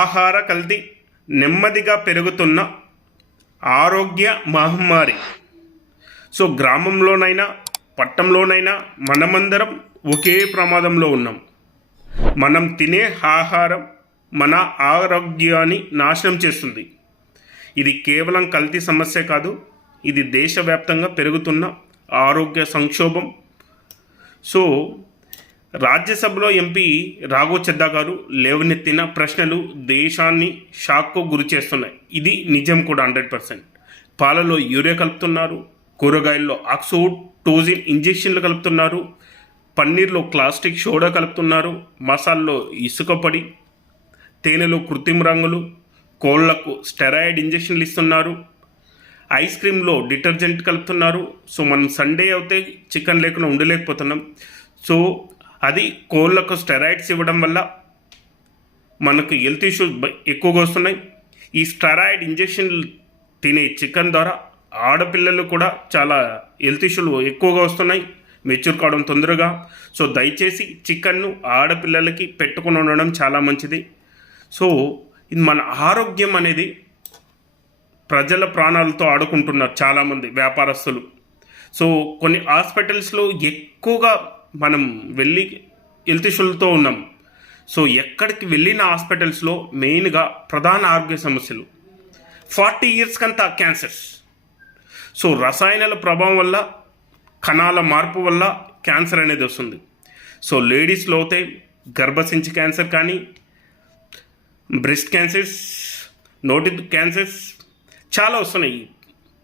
ఆహార కల్తీ నెమ్మదిగా పెరుగుతున్న ఆరోగ్య మహమ్మారి. సో గ్రామంలోనైనా పట్టణంలోనైనా మనమందరం ఒకే ప్రమాదంలో ఉన్నాం. మనం తినే ఆహారం మన ఆరోగ్యాన్ని నాశనం చేస్తుంది. ఇది కేవలం కల్తీ సమస్య కాదు, ఇది దేశవ్యాప్తంగా పెరుగుతున్న ఆరోగ్య సంక్షోభం. సో రాజ్యసభలో ఎంపీ రాఘవ్ చద్దా గారు లేవనెత్తిన ప్రశ్నలు దేశాన్ని షాక్కు గురి చేస్తున్నాయి. ఇది నిజం కూడా 100%. పాలలో యూరియా కలుపుతున్నారు, కూరగాయల్లో ఆక్సోటోజిన్ ఇంజెక్షన్లు కలుపుతున్నారు, పన్నీర్లో ప్లాస్టిక్ సోడా కలుపుతున్నారు, మసాల్లో ఇసుక పొడి, తేనెలో కృత్రిమ రంగులు, కోళ్లకు స్టెరాయిడ్ ఇంజెక్షన్లు ఇస్తున్నారు, ఐస్ క్రీమ్లో డిటర్జెంట్ కలుపుతున్నారు. సో మనం సండే అయితే చికెన్ లేకుండా ఉండలేకపోతున్నాం. సో అది కోళ్ళకు స్టెరాయిడ్స్ ఇవ్వడం వల్ల మనకు హెల్త్ ఇష్యూస్ ఎక్కువగా వస్తున్నాయి. ఈ స్టెరాయిడ్ ఇంజెక్షన్లు తినే చికెన్ ద్వారా ఆడపిల్లలు కూడా చాలా హెల్త్ ఇష్యూలు ఎక్కువగా వస్తున్నాయి, మెచ్యూర్ కావడం తొందరగా. సో దయచేసి చికెన్ను ఆడపిల్లలకి పెట్టుకుని ఉండడం చాలా మంచిది. సో ఇది మన ఆరోగ్యం అనేది ప్రజల ప్రాణాలతో ఆడుకుంటున్నారు చాలామంది వ్యాపారస్తులు. సో కొన్ని హాస్పిటల్స్లో ఎక్కువగా మనం వెళ్ళి హెల్త్ ఇష్యూలతో ఉన్నాం. సో ఎక్కడికి వెళ్ళిన హాస్పిటల్స్లో మెయిన్గా ప్రధాన ఆరోగ్య సమస్యలు 40 years కంతా క్యాన్సర్స్. సో రసాయనాల ప్రభావం వల్ల, కణాల మార్పు వల్ల క్యాన్సర్ అనేది వస్తుంది. సో లేడీస్లో అయితే గర్భసించి క్యాన్సర్ కానీ, బ్రెస్ట్ క్యాన్సర్స్, నోటి క్యాన్సర్స్ చాలా వస్తున్నాయి.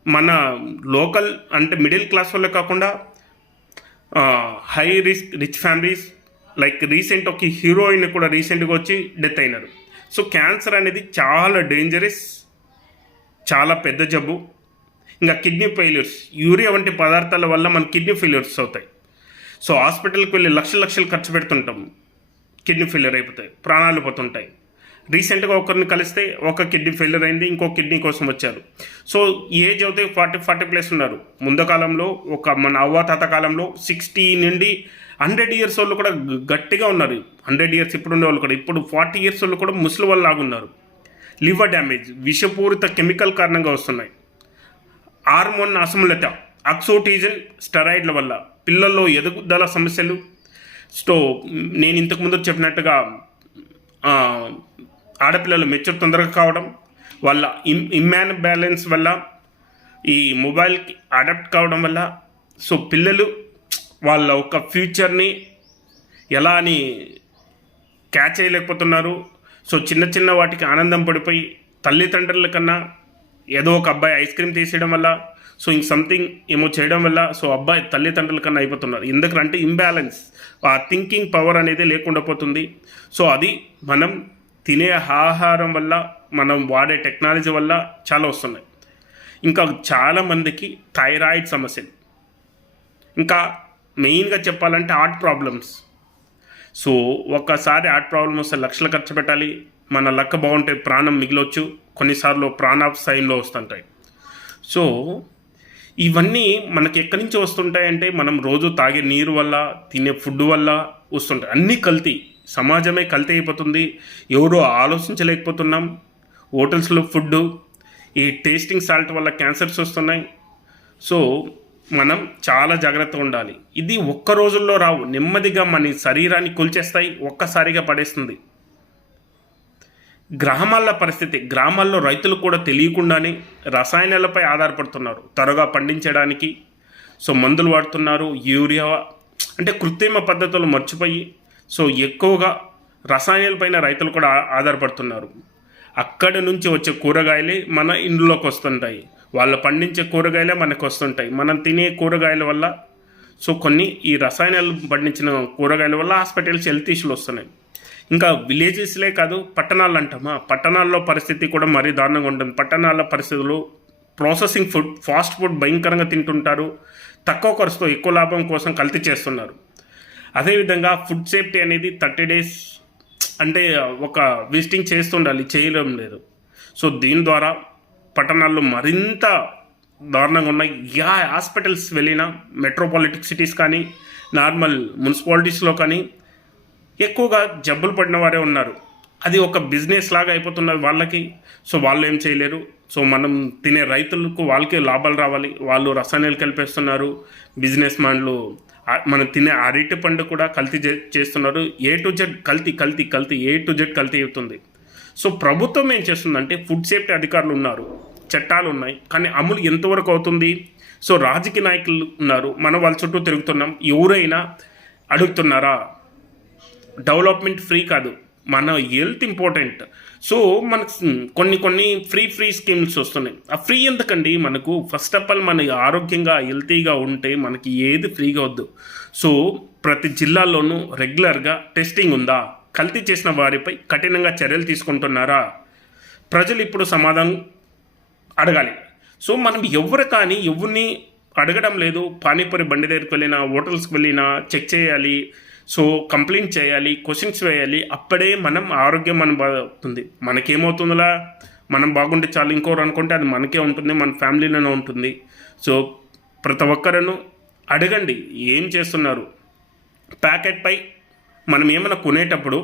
మన లోకల్ అంటే మిడిల్ క్లాస్ వల్ల కాకుండా high rich families, like recent ఒక హీరోయిన్ కూడా రీసెంట్గా వచ్చి డెత్ అయినారు. సో క్యాన్సర్ అనేది చాలా డేంజరస్, చాలా పెద్ద జబ్బు. ఇంకా కిడ్నీ ఫెయిల్యూర్స్, యూరియా వంటి పదార్థాల వల్ల మన కిడ్నీ ఫెయిల్యూర్స్ అవుతాయి. సో హాస్పిటల్కి వెళ్ళి లక్షలు ఖర్చు పెడుతుంటాం, కిడ్నీ ఫెయిల్యూర్ అయిపోతాయి, ప్రాణాలు పోతుంటాయి. రీసెంట్గా ఒకరిని కలిస్తే ఒక కిడ్నీ ఫెయిల్యూర్ అయింది, ఇంకో కిడ్నీ కోసం వచ్చారు. సో ఏజ్ అయితే 40+ ఉన్నారు. ముందు కాలంలో ఒక మన అవ్వాతాత కాలంలో 60 నుండి 100 years వాళ్ళు కూడా గట్టిగా ఉన్నారు. 100 years ఇప్పుడు ఉండే వాళ్ళు కూడా, ఇప్పుడు 40 years వాళ్ళు కూడా ముసలి వాళ్ళు లాగున్నారు. లివర్ డ్యామేజ్ విషపూరిత కెమికల్ కారణంగా వస్తున్నాయి. హార్మోన్ అసమతుల్యత, ఆక్సోటోజిన్ స్టెరాయిడ్ల వల్ల పిల్లల్లో ఎదుగుదల సమస్యలు. సో నేను ఇంతకుముందు చెప్పినట్టుగా ఆడపిల్లలు మెచ్యూర్ తొందరగా కావడం, వాళ్ళ ఇమ్యూన్ బ్యాలెన్స్ వల్ల, ఈ మొబైల్కి అడాప్ట్ కావడం వల్ల, సో పిల్లలు వాళ్ళ ఒక ఫ్యూచర్ని ఎలా అని క్యాచ్ చేయలేకపోతున్నారు. సో చిన్న వాటికి ఆనందం పడిపోయి తల్లిదండ్రుల కన్నా ఏదో ఒక అబ్బాయి ఐస్ క్రీమ్ తీసేయడం వల్ల, సో ఇంక సంథింగ్ ఏమో చేయడం వల్ల, సో అబ్బాయి తల్లిదండ్రుల కన్నా అయిపోతున్నారు. ఎందుకంటే ఇంబ్యాలెన్స్, ఆ థింకింగ్ పవర్ అనేది లేకుండా పోతుంది. సో అది మనం తినే ఆహారం వల్ల, మనం వాడే టెక్నాలజీ వల్ల చాలా వస్తున్నాయి. ఇంకా చాలామందికి థైరాయిడ్ సమస్యలు, ఇంకా మెయిన్గా చెప్పాలంటే హార్ట్ ప్రాబ్లమ్స్. సో ఒక్కసారి హార్ట్ ప్రాబ్లమ్ వస్తే లక్షలు ఖర్చు పెట్టాలి. మన లక్క బాగుంటే ప్రాణం మిగిలొచ్చు, కొన్నిసార్లు ప్రాణాపాయంలో వస్తుంటాయి. సో ఇవన్నీ మనకి ఎక్కడి నుంచి వస్తుంటాయంటే మనం రోజు తాగే నీరు వల్ల, తినే ఫుడ్ వల్ల వస్తుంటాయి. అన్నీ కల్తీ, సమాజమే కల్తీ అయిపోతుంది. ఎవరో ఆలోచించలేకపోతున్నాం. హోటల్స్లో ఫుడ్, ఈ టేస్టింగ్ సాల్ట్ వల్ల క్యాన్సర్స్ వస్తున్నాయి. సో మనం చాలా జాగ్రత్తగా ఉండాలి. ఇది ఒక్క రోజుల్లో రావు, నెమ్మదిగా మన శరీరాన్ని కూల్చేస్తాయి, ఒక్కసారిగా పడేస్తుంది. గ్రామాల పరిస్థితి, గ్రామాల్లో రైతులు కూడా తెలియకుండానే రసాయనాలపై ఆధారపడుతున్నారు త్వరగా పండించడానికి. సో మందులు వాడుతున్నారు, యూరియా అంటే కృత్రిమ పద్ధతులు మర్చిపోయి సో ఎక్కువగా రసాయనాలపైన రైతులు కూడా ఆధారపడుతున్నారు. అక్కడి నుంచి వచ్చే కూరగాయలే మన ఇండ్లోకి వస్తుంటాయి, వాళ్ళు పండించే కూరగాయలే మనకు వస్తుంటాయి. మనం తినే కూరగాయల వల్ల, సో కొన్ని ఈ రసాయనాలు పండించిన కూరగాయల వల్ల హాస్పిటల్స్ హెల్త్ ఇష్యూలు వస్తున్నాయి. ఇంకా విలేజెస్లే కాదు, పట్టణాలు అంటామా, పట్టణాల్లో పరిస్థితి కూడా మరీ దారుణంగా ఉంటుంది. పట్టణాల పరిస్థితులు ప్రాసెసింగ్ ఫుడ్, ఫాస్ట్ ఫుడ్ భయంకరంగా తింటుంటారు. తక్కువ ఖర్చుతో ఎక్కువ లాభం కోసం కల్తీ చేస్తున్నారు. అదేవిధంగా ఫుడ్ సేఫ్టీ అనేది 30 days అంటే ఒక విజిటింగ్ చేస్తుండాలి, చేయడం లేదు. సో దీని ద్వారా పట్టణాల్లో మరింత దారుణంగా ఉన్నాయి. హాస్పిటల్స్ వెళ్ళినా మెట్రోపాలిటిక్ సిటీస్ కానీ నార్మల్ మున్సిపాలిటీస్లో కానీ ఎక్కువగా జబ్బులు పడిన వారే ఉన్నారు. అది ఒక బిజినెస్ లాగా అయిపోతున్నది వాళ్ళకి. సో వాళ్ళు ఏం చేయలేరు. సో మనం తినే రైతులకు వాళ్ళకే లాభాలు రావాలి. వాళ్ళు రసాయనాలు కలిపేస్తున్నారు. బిజినెస్ మ్యాన్లు మనం తినే అరటి పండు కూడా కల్తీ చేస్తున్నారు. ఏ టు జెడ్ కల్తీ ఏ టు జెడ్ కల్తీ అవుతుంది. సో ప్రభుత్వం ఏం చేస్తుందంటే ఫుడ్ సేఫ్టీ అధికారులు ఉన్నారు, చట్టాలు ఉన్నాయి, కానీ అమలు ఎంతవరకు అవుతుంది? సో రాజకీయ నాయకులు ఉన్నారు, మనం వాళ్ళ చుట్టూ తిరుగుతున్నాం. ఎవరైనా అడుగుతున్నారా? డెవలప్మెంట్ ఫ్రీ కాదు, మన హెల్త్ ఇంపార్టెంట్. సో మనకు కొన్ని ఫ్రీ స్కీమ్స్ వస్తున్నాయి. ఆ ఫ్రీ ఎందుకండి? మనకు ఫస్ట్ ఆఫ్ ఆల్ మన ఆరోగ్యంగా హెల్తీగా ఉంటే మనకి ఏది ఫ్రీగా వద్దు. సో ప్రతి జిల్లాలోనూ రెగ్యులర్గా టెస్టింగ్ ఉందా? కల్తీ చేసిన వారిపై కఠినంగా చర్యలు తీసుకుంటున్నారా? ప్రజలు ఇప్పుడు సమాధానం అడగాలి. సో మనం ఎవరిని అడగడం లేదు. పానీపూరి బండి దగ్గరికి వెళ్ళినా, హోటల్స్కి వెళ్ళినా చెక్ చేయాలి. సో కంప్లైంట్ చేయాలి, క్వశ్చన్స్ వేయాలి. అప్పుడే మనం ఆరోగ్యం అవుతుంది. మనకేమవుతుందిలా, మనం బాగుంటే చాలు, ఇంకోరు అనుకుంటే అది మనకే ఉంటుంది, మన ఫ్యామిలీలోనే ఉంటుంది. సో ప్రతి ఒక్కరూ అడగండి ఏం చేస్తున్నారు. ప్యాకెట్పై మనం ఏమైనా కొనేటప్పుడు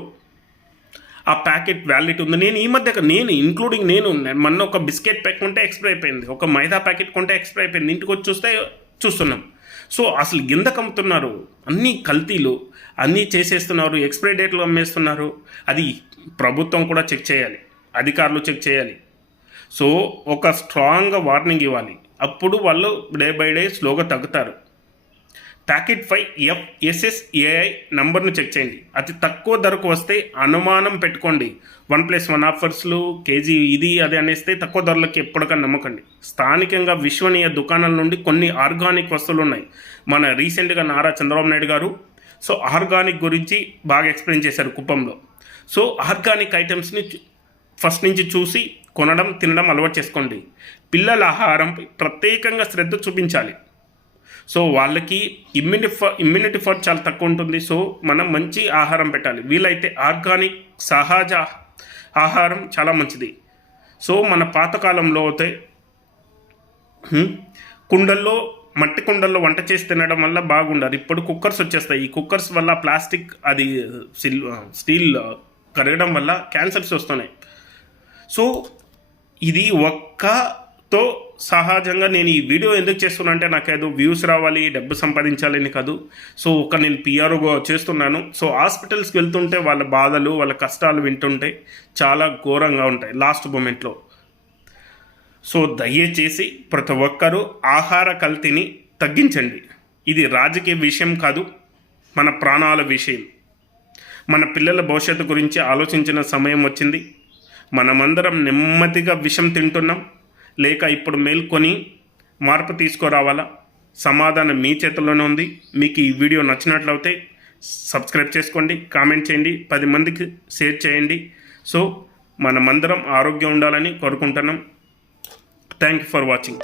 ఆ ప్యాకెట్ వ్యాలిడిటీ ఉంది. నేను ఈ మధ్య నేను మొన్న ఒక బిస్కెట్ ప్యాక్ కొంటే ఎక్స్పైర్ అయిపోయింది, ఒక మైదా ప్యాకెట్ కొంటే ఎక్స్పైర్ అయిపోయింది. ఇంటికి వచ్చి చూస్తున్నాం. సో అసలు ఎందుకు అమ్ముతున్నారు? అన్నీ కల్తీలు, అన్నీ చేసేస్తున్నారు, ఎక్స్పైరీ డేట్లు అమ్మేస్తున్నారు. అది ప్రభుత్వం కూడా చెక్ చేయాలి, అధికారులు చెక్ చేయాలి. సో ఒక స్ట్రాంగ్గా వార్నింగ్ ఇవ్వాలి. అప్పుడు వాళ్ళు డే బై డే స్లోగా తగ్గుతారు. ప్యాకెట్ 5 FSSAI నంబర్ను చెక్ చేయండి. అతి తక్కువ ధరకు వస్తే అనుమానం పెట్టుకోండి. 1+1 ఆఫర్స్లు, కేజీ ఇది అది అనేస్తే తక్కువ ధరలకి ఎప్పటికన్నా నమ్మకండి. స్థానికంగా విశ్వనీయ దుకాణాల నుండి కొన్ని ఆర్గానిక్ వస్తువులు ఉన్నాయి. మన రీసెంట్గా నారా చంద్రబాబు నాయుడు గారు సో ఆర్గానిక్ గురించి బాగా ఎక్స్ప్లెయిన్ చేశారు కుప్పంలో. సో ఆర్గానిక్ ఐటమ్స్ని ఫస్ట్ నుంచి చూసి కొనడం, తినడం అలవాటు చేసుకోండి. పిల్లల ఆహారంపై ప్రత్యేకంగా శ్రద్ధ చూపించాలి. సో వాళ్ళకి ఇమ్యూనిటీ పవర్ చాలా తక్కువ ఉంటుంది. సో మనం మంచి ఆహారం పెట్టాలి. వీలైతే ఆర్గానిక్ సహజ ఆహారం చాలా మంచిది. సో మన పాతకాలంలో అయితే మట్టి కుండల్లో వంట చేసి తినడం వల్ల బాగుండాలి. ఇప్పుడు కుక్కర్స్ వచ్చేస్తాయి. ఈ కుక్కర్స్ వల్ల ప్లాస్టిక్ అది స్టీల్ కరగడం వల్ల క్యాన్సర్స్ వస్తున్నాయి. సో ఇది ఒక్కతో సహజంగా నేను ఈ వీడియో ఎందుకు చేస్తున్నా అంటే నాకు ఏదో వ్యూస్ రావాలి, డబ్బు సంపాదించాలని కాదు. సో నేను పిఆర్ఓగా చేస్తున్నాను. సో హాస్పిటల్స్కి వెళ్తుంటే వాళ్ళ బాధలు, వాళ్ళ కష్టాలు వింటుంటే చాలా ఘోరంగా ఉంటాయి లాస్ట్ మూమెంట్లో. సో దయచేసి ప్రతి ఒక్కరూ ఆహార కల్తీని తగ్గించండి. ఇది రాజకీయ విషయం కాదు, మన ప్రాణాల విషయం. మన పిల్లల భవిష్యత్తు గురించి ఆలోచించిన సమయం వచ్చింది. మనమందరం నెమ్మదిగా విషం తింటున్నాం, లేక ఇప్పుడు మేల్కొని మార్పు తీసుకురావాలా? సమాధానం మీ చేతుల్లోనే ఉంది. మీకు ఈ వీడియో నచ్చినట్లయితే సబ్స్క్రైబ్ చేసుకోండి, కామెంట్ చేయండి, 10 మందికి షేర్ చేయండి. సో మనమందరం ఆరోగ్యం ఉండాలని కోరుకుంటున్నాం. Thank you for watching.